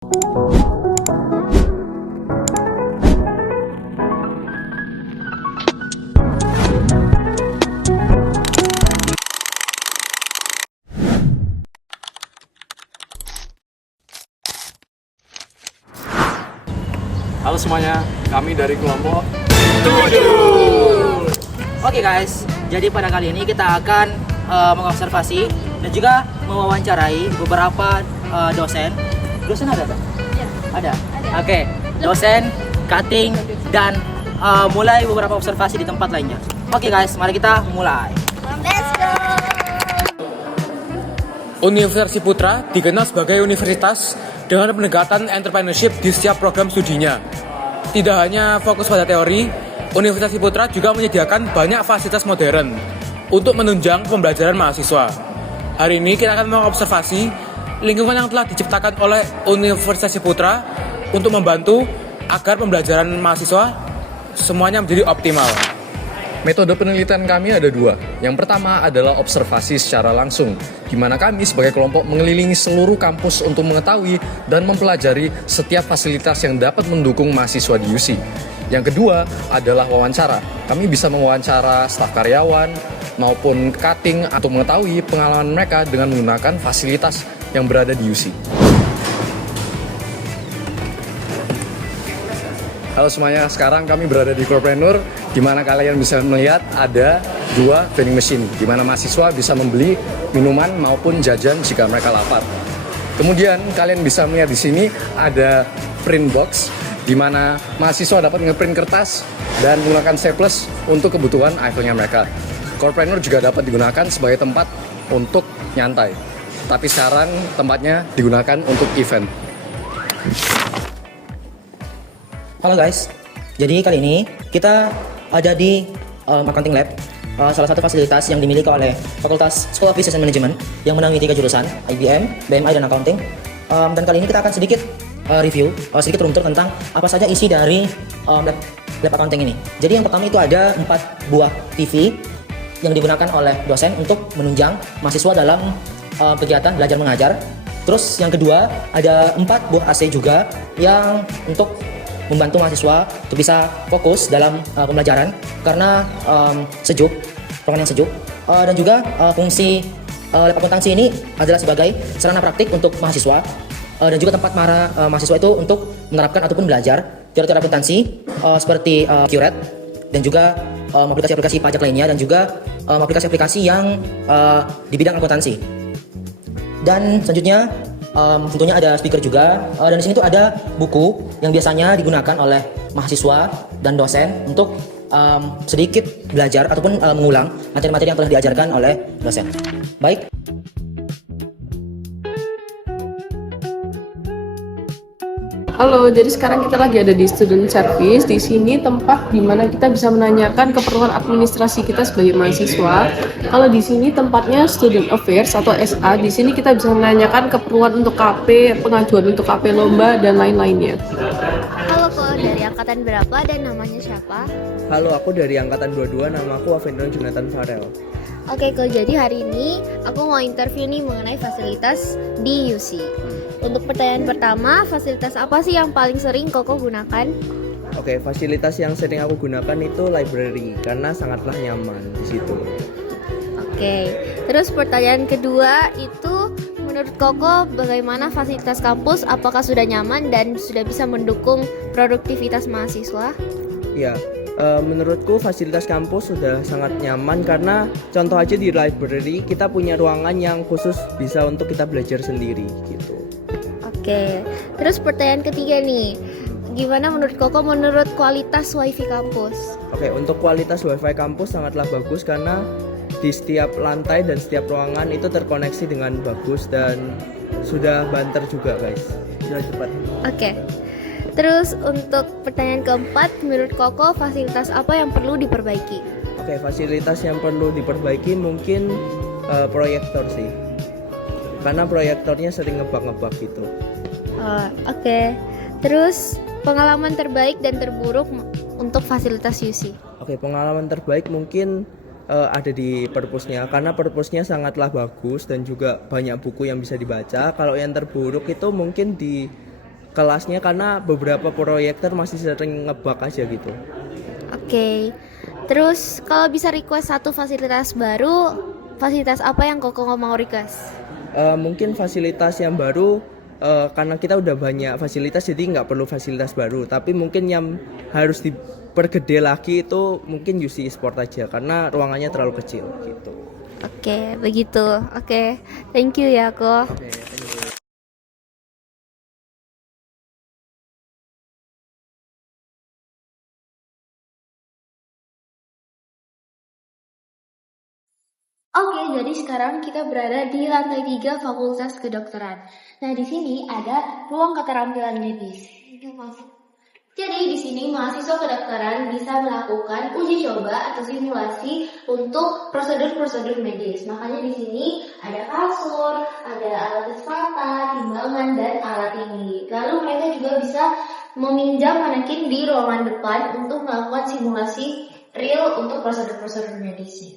Halo semuanya, kami dari kelompok 7. Oke guys, jadi pada kali ini kita akan mengobservasi dan juga mewawancarai beberapa dosen. Dosen ada tak? Iya. Ada? Oke, dosen, cutting, dan mulai beberapa observasi di tempat lainnya. Oke guys, mari kita mulai. Let's go. Universitas Ciputra dikenal sebagai universitas dengan pendekatan entrepreneurship di setiap program studinya. Tidak hanya fokus pada teori, Universitas Ciputra juga menyediakan banyak fasilitas modern untuk menunjang pembelajaran mahasiswa. Hari ini kita akan mengobservasi lingkungan yang telah diciptakan oleh Universitas Ciputra untuk membantu agar pembelajaran mahasiswa semuanya menjadi optimal. Metode penelitian kami ada dua. Yang pertama adalah observasi secara langsung, di mana kami sebagai kelompok mengelilingi seluruh kampus untuk mengetahui dan mempelajari setiap fasilitas yang dapat mendukung mahasiswa di UC. Yang kedua adalah wawancara. Kami bisa mewawancara staf karyawan maupun cutting untuk mengetahui pengalaman mereka dengan menggunakan fasilitas yang berada di UC. Halo semuanya, sekarang kami berada di Corepreneur, di mana kalian bisa melihat ada dua vending machine, di mana mahasiswa bisa membeli minuman maupun jajan jika mereka lapar. Kemudian kalian bisa melihat di sini ada print box, di mana mahasiswa dapat ngeprint kertas dan menggunakan staples untuk kebutuhan akhirnya mereka. Corepreneur juga dapat digunakan sebagai tempat untuk nyantai, tapi sekarang tempatnya digunakan untuk event. Halo guys, jadi kali ini kita ada di Accounting Lab, salah satu fasilitas yang dimiliki oleh Fakultas School of Business and Management yang menaungi 3 jurusan, IBM, BMI, dan Accounting. Dan kali ini kita akan sedikit review, sedikit runtur tentang apa saja isi dari lab accounting ini. Jadi yang pertama itu ada 4 buah TV yang digunakan oleh dosen untuk menunjang mahasiswa dalam kegiatan belajar mengajar. Terus yang kedua ada 4 buah AC juga yang untuk membantu mahasiswa untuk bisa fokus dalam pembelajaran karena sejuk, ruangan yang sejuk. Dan juga fungsi lab akuntansi ini adalah sebagai sarana praktik untuk mahasiswa dan juga tempat para mahasiswa itu untuk menerapkan ataupun belajar teori-teori akuntansi seperti QRAT dan juga aplikasi-aplikasi pajak lainnya dan juga aplikasi-aplikasi yang di bidang akuntansi. Dan selanjutnya tentunya ada speaker juga, dan di sini tuh ada buku yang biasanya digunakan oleh mahasiswa dan dosen untuk sedikit belajar ataupun mengulang materi-materi yang telah diajarkan oleh dosen. Baik. Halo, jadi sekarang kita lagi ada di student service. Di sini tempat di mana kita bisa menanyakan keperluan administrasi kita sebagai mahasiswa. Kalau di sini tempatnya student affairs atau SA. Di sini kita bisa menanyakan keperluan untuk KP, pengajuan untuk KP lomba dan lain-lainnya. Halo kok, dari angkatan berapa dan namanya siapa? Halo, aku dari angkatan 22, nama aku Avendron Jonathan Farel. Oke kok, jadi hari ini aku mau interview nih mengenai fasilitas di UC. Untuk pertanyaan pertama, fasilitas apa sih yang paling sering Koko gunakan? Oke, fasilitas yang sering aku gunakan itu library karena sangatlah nyaman di situ. Oke, terus pertanyaan kedua itu menurut Koko bagaimana fasilitas kampus? Apakah sudah nyaman dan sudah bisa mendukung produktivitas mahasiswa? Ya, menurutku fasilitas kampus sudah sangat nyaman karena contoh aja di library kita punya ruangan yang khusus bisa untuk kita belajar sendiri gitu. Oke, terus pertanyaan ketiga nih, gimana menurut Koko menurut kualitas wifi kampus? Oke, untuk kualitas wifi kampus sangatlah bagus karena di setiap lantai dan setiap ruangan itu terkoneksi dengan bagus dan sudah banter juga guys, sudah cepat. Oke, terus untuk pertanyaan keempat, menurut Koko fasilitas apa yang perlu diperbaiki? Oke, fasilitas yang perlu diperbaiki mungkin proyektor sih, karena proyektornya sering ngebug gitu. Oke. Terus pengalaman terbaik dan terburuk untuk fasilitas UC. Oke, pengalaman terbaik mungkin ada di perpusnya karena perpusnya sangatlah bagus dan juga banyak buku yang bisa dibaca. Kalau yang terburuk itu mungkin di kelasnya karena beberapa proyektor masih sering ngebug aja gitu. Oke. Terus kalau bisa request satu fasilitas baru, fasilitas apa yang Koko mau request? Mungkin fasilitas yang baru, karena kita udah banyak fasilitas jadi nggak perlu fasilitas baru, tapi mungkin yang harus dipergede lagi itu mungkin UC Sport aja karena ruangannya terlalu kecil gitu. Oke, begitu. Oke, thank you ya, Ko. Oke, jadi sekarang kita berada di lantai 3 Fakultas Kedokteran. Nah, di sini ada ruang keterampilan medis. Jadi di sini mahasiswa kedokteran bisa melakukan uji coba atau simulasi untuk prosedur-prosedur medis. Makanya di sini ada kasur, ada alat tes mata, timbangan, dan alat ini. Lalu mereka juga bisa meminjam manekin di ruangan depan untuk melakukan simulasi real untuk prosedur-prosedur medisnya.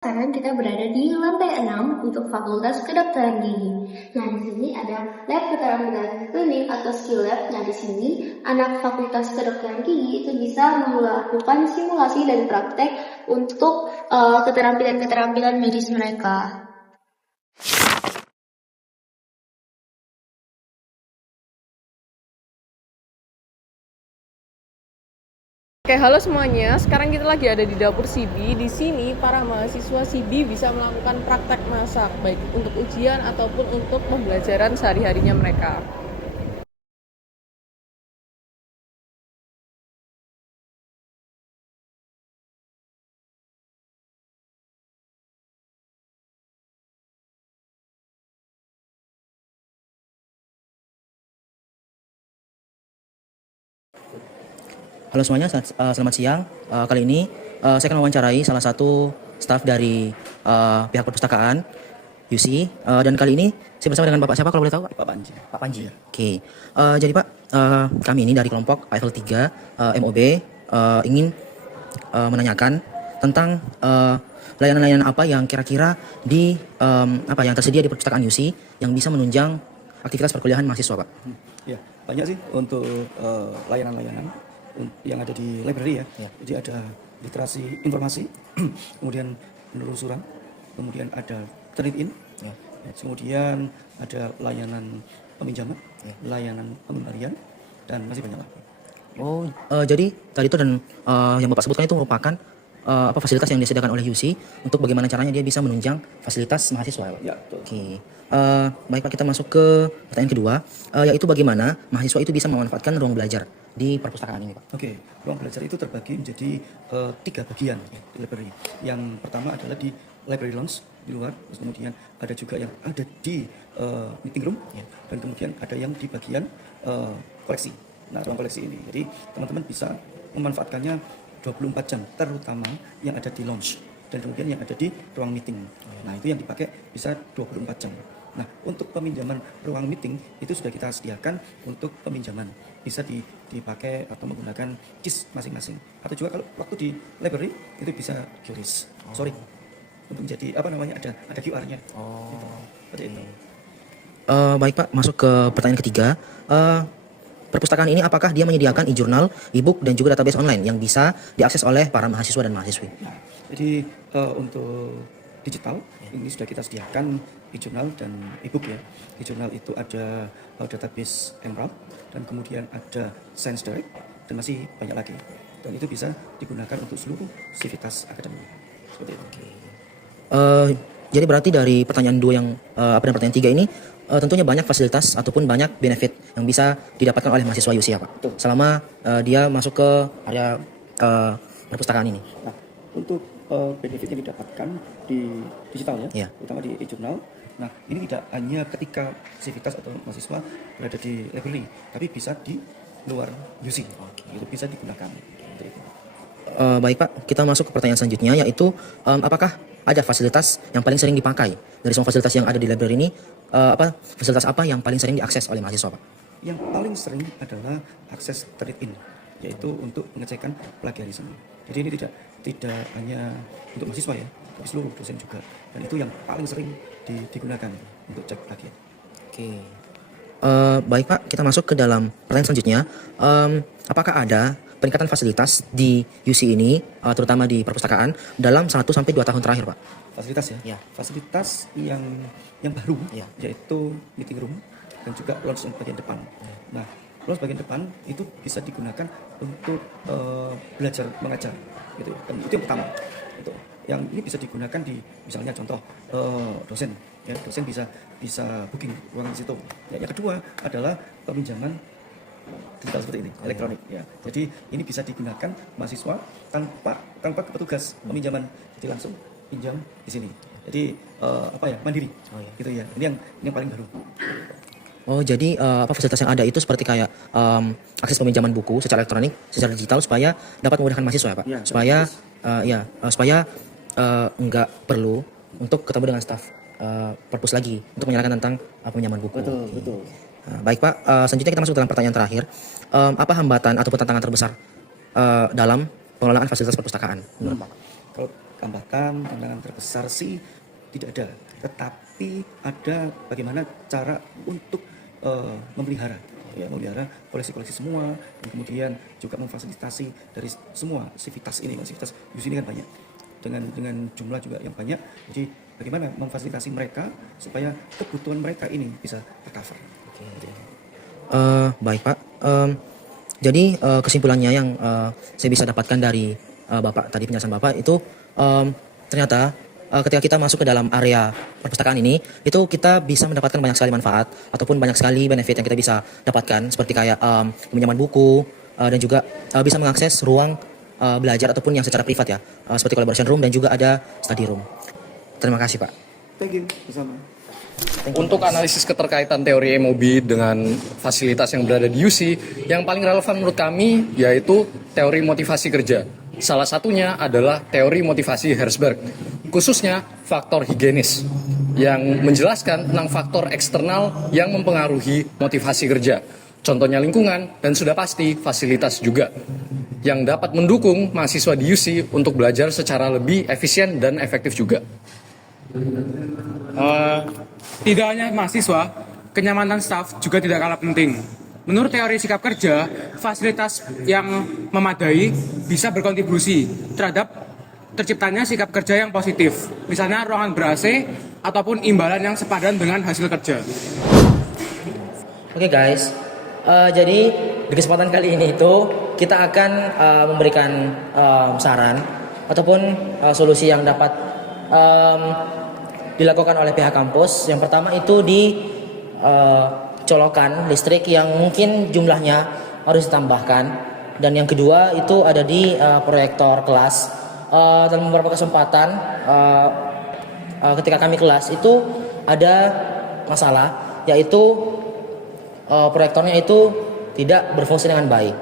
Sekarang kita berada di lantai 6 untuk Fakultas Kedokteran Gigi. Nah, di sini ada lab keterampilan klinik atau skill lab. Nah, di sini anak Fakultas Kedokteran Gigi itu bisa melakukan simulasi dan praktek untuk keterampilan-keterampilan medis mereka. Oke, halo semuanya. Sekarang kita lagi ada di dapur Sibi. Di sini para mahasiswa Sibi bisa melakukan praktek masak, baik untuk ujian ataupun untuk pembelajaran sehari-harinya mereka. Halo semuanya, selamat siang. Kali ini saya akan mewawancarai salah satu staf dari pihak perpustakaan UC. Dan kali ini saya bersama dengan Bapak siapa kalau boleh tahu, Pak? Pak Panji. Pak Panji. Oke. Jadi Pak, kami ini dari kelompok AFL 3 MOB ingin menanyakan tentang layanan-layanan apa yang kira-kira yang tersedia di perpustakaan UC yang bisa menunjang aktivitas perkuliahan mahasiswa, Pak. Ya, banyak sih untuk layanan-layanan yang ada di library ya. Jadi ada literasi informasi, kemudian penelusuran, kemudian ada trade-in, kemudian ada layanan peminjaman, layanan pengembalian, dan masih banyak lagi. Jadi tadi itu dan yang Bapak sebutkan itu merupakan fasilitas yang disediakan oleh UC untuk bagaimana caranya dia bisa menunjang fasilitas mahasiswa. Ya, betul. Oke. Baik Pak, kita masuk ke pertanyaan kedua, yaitu bagaimana mahasiswa itu bisa memanfaatkan ruang belajar di perpustakaan ini, Pak. Oke, ruang belajar itu terbagi menjadi 3 bagian di library. Yang pertama adalah di library lounge di luar, terus kemudian ada juga yang ada di meeting room, dan kemudian ada yang di bagian koleksi. Nah, ruang koleksi ini, jadi teman-teman bisa memanfaatkannya 24 jam, terutama yang ada di lounge dan kemudian yang ada di ruang meeting. Nah, itu yang dipakai bisa 24 jam. Nah, untuk peminjaman ruang meeting itu sudah kita sediakan untuk peminjaman. Bisa dipakai atau menggunakan kis masing-masing. Atau juga kalau waktu di library itu bisa QRIS. Sorry. Untuk menjadi ada QR-nya. Gitu. Seperti itu. Baik Pak, masuk ke pertanyaan ketiga. Perpustakaan ini apakah dia menyediakan e-jurnal, e-book dan juga database online yang bisa diakses oleh para mahasiswa dan mahasiswi? Nah, jadi untuk digital ini sudah kita sediakan e-jurnal dan e-book ya. E-jurnal itu ada database Emerald dan kemudian ada Science Direct dan masih banyak lagi. Dan itu bisa digunakan untuk seluruh sivitas akademik. Seperti itu. Jadi berarti dari pertanyaan 2 dan pertanyaan 3 ini tentunya banyak fasilitas ataupun banyak benefit yang bisa didapatkan oleh mahasiswa UC ya Pak. Betul. Selama dia masuk ke area perpustakaan ini. Nah, untuk benefit yang didapatkan di digital ya, terutama di e-jurnal. Nah, ini tidak hanya ketika sivitas atau mahasiswa berada di library, tapi bisa di luar UC. Itu bisa digunakan. Baik Pak, kita masuk ke pertanyaan selanjutnya yaitu apakah ada fasilitas yang paling sering dipakai dari semua fasilitas yang ada di library ini. Fasilitas apa yang paling sering diakses oleh mahasiswa, Pak? Yang paling sering adalah akses trade-in, yaitu untuk pengecekan plagiarisme. Jadi ini tidak hanya untuk mahasiswa ya, tapi seluruh dosen juga. Dan itu yang paling sering digunakan untuk cek plagiat. Oke. Baik Pak, kita masuk ke dalam pertanyaan selanjutnya. Apakah ada peningkatan fasilitas di UC ini, terutama di perpustakaan, dalam 1 sampai 2 tahun terakhir, Pak? Fasilitas ya? Ya. Fasilitas yang baru, Ya. yaitu meeting room dan juga lounge yang bagian depan. Nah, lounge bagian depan itu bisa digunakan untuk belajar mengajar, gitu. Dan itu yang pertama. Itu. Yang ini bisa digunakan di, misalnya contoh dosen, ya, dosen bisa booking ruangan di situ. Ya, yang kedua adalah peminjaman digital seperti ini, elektronik. Ya. Jadi ini bisa digunakan mahasiswa tanpa ke petugas peminjaman, jadi langsung pinjam di sini. Jadi mandiri, gitu ya. Ini yang paling baru. Oh, jadi fasilitas yang ada itu seperti kayak akses peminjaman buku secara elektronik, secara digital supaya dapat memudahkan mahasiswa, Pak. Ya, Supaya nggak perlu untuk ketemu dengan staf perpus lagi untuk menyerahkan tentang peminjaman buku. Betul. Baik Pak, selanjutnya kita masuk dalam pertanyaan terakhir. Apa hambatan ataupun tantangan terbesar dalam pengelolaan fasilitas perpustakaan menurut Pak? Kalau hambatan, tantangan terbesar sih tidak ada, tetapi ada bagaimana cara untuk memelihara koleksi-koleksi semua, dan kemudian juga memfasilitasi dari semua sivitas ini. Sivitas di sini kan banyak, dengan jumlah juga yang banyak. Jadi bagaimana memfasilitasi mereka supaya kebutuhan mereka ini bisa tercover. Baik Pak, jadi kesimpulannya yang saya bisa dapatkan dari Bapak tadi, penjelasan Bapak itu ternyata ketika kita masuk ke dalam area perpustakaan ini, itu kita bisa mendapatkan banyak sekali manfaat ataupun banyak sekali benefit yang kita bisa dapatkan, seperti kayak peminjaman buku dan juga bisa mengakses ruang belajar ataupun yang secara privat ya, seperti collaboration room dan juga ada study room. Terima kasih Pak. Thank you, bersama. Untuk analisis keterkaitan teori MOB dengan fasilitas yang berada di UC, yang paling relevan menurut kami yaitu teori motivasi kerja. Salah satunya adalah teori motivasi Herzberg, khususnya faktor higienis, yang menjelaskan tentang faktor eksternal yang mempengaruhi motivasi kerja. Contohnya lingkungan dan sudah pasti fasilitas juga, yang dapat mendukung mahasiswa di UC untuk belajar secara lebih efisien dan efektif juga. Tidak hanya mahasiswa, kenyamanan staf juga tidak kalah penting. Menurut teori sikap kerja, fasilitas yang memadai bisa berkontribusi terhadap terciptanya sikap kerja yang positif. Misalnya ruangan ber-AC ataupun imbalan yang sepadan dengan hasil kerja. Oke guys, jadi di kesempatan kali ini itu kita akan memberikan saran ataupun solusi yang dapat dilakukan oleh pihak kampus. Yang pertama itu colokan listrik yang mungkin jumlahnya harus ditambahkan, dan yang kedua itu ada di proyektor kelas. Dalam beberapa kesempatan ketika kami kelas itu ada masalah, yaitu proyektornya itu tidak berfungsi dengan baik.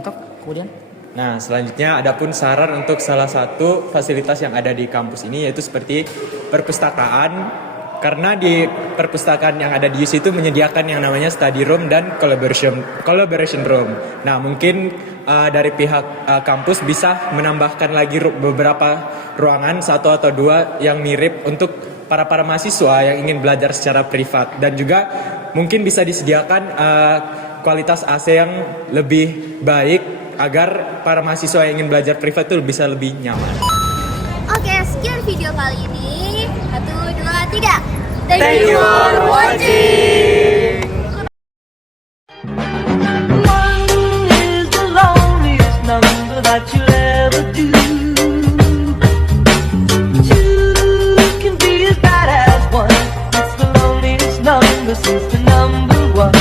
Untuk kemudian Nah, selanjutnya ada pun saran untuk salah satu fasilitas yang ada di kampus ini, yaitu seperti perpustakaan. Karena di perpustakaan yang ada di UC itu menyediakan yang namanya study room dan collaboration room. Nah, mungkin dari pihak kampus bisa menambahkan lagi beberapa ruangan, 1 atau 2 yang mirip untuk para mahasiswa yang ingin belajar secara privat. Dan juga mungkin bisa disediakan kualitas AC yang lebih baik agar para mahasiswa yang ingin belajar privat itu bisa lebih nyaman. Oke, sekian video kali ini. 1, 2, 3. Thank you for watching. One is the loneliest number that you'll ever do. Two can be as bad as one. It's the loneliest number since the number one.